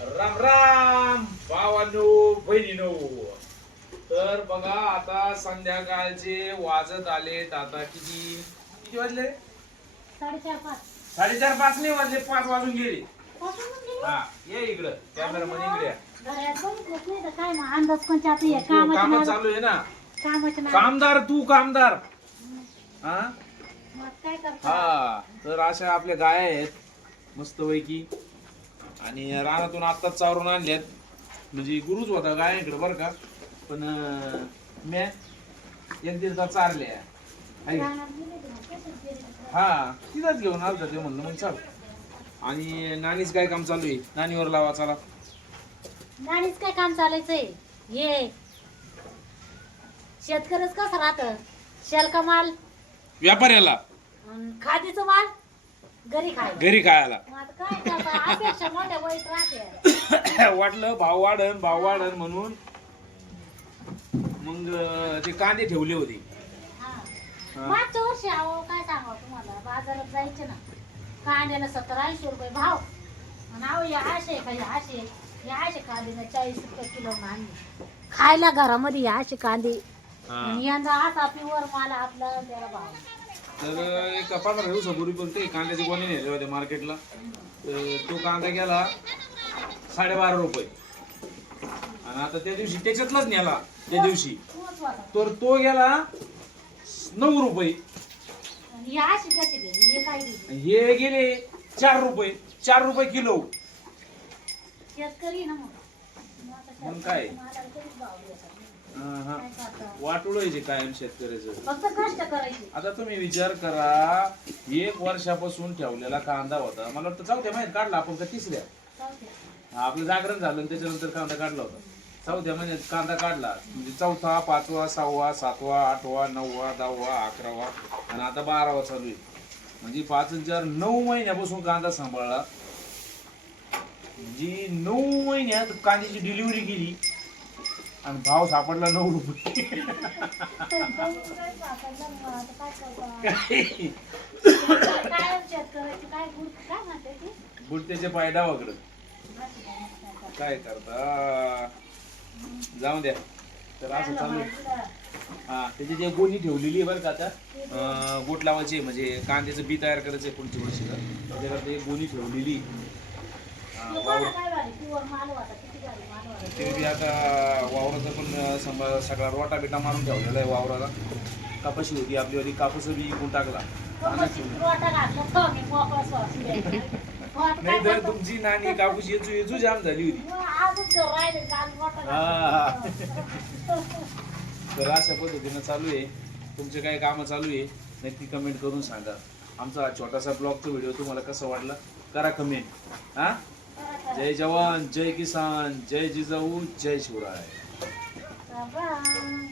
राम राम भावांनो बहिणीनो. तर बघा आता संध्याकाळचे वाजत आलेत आता किती? किती वाजले? साडेचार पाच साडेचार पाच नाही वाजले पाच वाजून गेले. हा ये इकडं कॅमेरा मध्ये इकडे या. घरात बघितलंच नाही तर काय मग? अंदाज कोणच्या आता या तू कामाच्या कामच नादात- चालू आहे ना. कामाच्या नादात. कामदार तू कामदार. हा? मग काय करता? हा तर अशा आपल्या गाय आहेत मस्तपैकी. आणि रानातून आत्ताच चारून आणल्यात म्हणजे गुरुच होता गाय इकडे बरं का. पण म्या एक दीड तास चारल्या आहे. हा तिथंच घेऊन आलता ते म्हणलं मग चाल. आणि नानीच काय काम चालू आहे? नानीवर लावा चला. नाणीच काय काम चालायचंय? ये. शेतकरीच कसं राहत? शेलका माल? व्यापाऱ्याला. खादीचं माल? घरी खाय घरी खायला. मग आता काय करता अपेक्षा मोठ्या वाईट राहते. वाटलं भाव वाढन भाव वाढन म्हणून मग अं, ते कांदे ठेवले होते. हा. हा. मागच्या वर्षी अहो काय सांगावं तुम्हाला? बाजारात जायचे ना. कांद्याला सत्तर ऐंशी रुपये भाव. आणि अहो या आशे का या आशे या आशे कांदे चाळीस रुपये किलो आणले. खायला घरामध्ये या आशे कांदे. आणि यंदा असा प्युअर माल आपला त्याला भाव. तर एक पंधरा दिवसापूर्वी पण ते कांद्याचे गोणे नेले होते मार्केटला. तर तो कांदा गेला साडेबारा रुपये. आणि आता त्या दिवशी त्याच्यातलाच नेला त्या दिवशी. तर तो गेला नऊ रुपये. या गेले हे काय गेले? आणि हे गेले चार रुपये चार रुपये किलो. शेतकरी ना मग. मग काय? हा, हा. करता? वाटोळायचे कायम शेतकऱ्याचं आता तुम्ही विचार करा एक वर्षापासून ठेवलेला कांदा होता मला वाटतं चौथ्या महिन्यात काढला आपण का तिसऱ्या. हा, आपलं जागरण झालं आणि त्याच्यानंतर कांदा काढला होता चौथ्या महिन्यात कांदा काढला म्हणजे चौथा पाचवा सहावा सातवा आठवा नववा दहावा अकरावा आणि आता बारावा चालू आहे म्हणजे पाच चार नऊ महिन्यापासून कांदा सांभाळला जी नऊ महिन्यात कांद्याची डिलिव्हरी केली आणि भाव सापडला नऊ रुपये जाऊन काय सापडलं काय करता? पाय डावाकडं काय करता. जाऊ द्या तर असं चालू आहे. हा त्याची जे गोणी ठेवलेली आहे बरं का आता अं, गोट लावायची आहे, म्हणजे कांद्याचं बी तयार करायचं आहे पुढच्या वर्षीला त्याच्याकरता ते गोणी ठेवलेली ते बी आता वावराचा पण अं, संभा सगळा रोटा बिटा मारून ठेवलेला आहे वावराला. कापाशी होती आपली वाली कापूस बी इकून टाकला. नाही तर तुमची नानी कापूस येचू येचू जाम झाली होती. हा. तर अशा पद्धतीनं चालू आहे. तुमचे काय कामं चालू आहे नक्की कमेंट करून सांगा. आमचा छोटासा ब्लॉगचा व्हिडिओ तुम्हाला कसा वाटला करा कमेंट हां? जय जवान जय किसान जय जिजाऊ जय शिवराय. बाबा.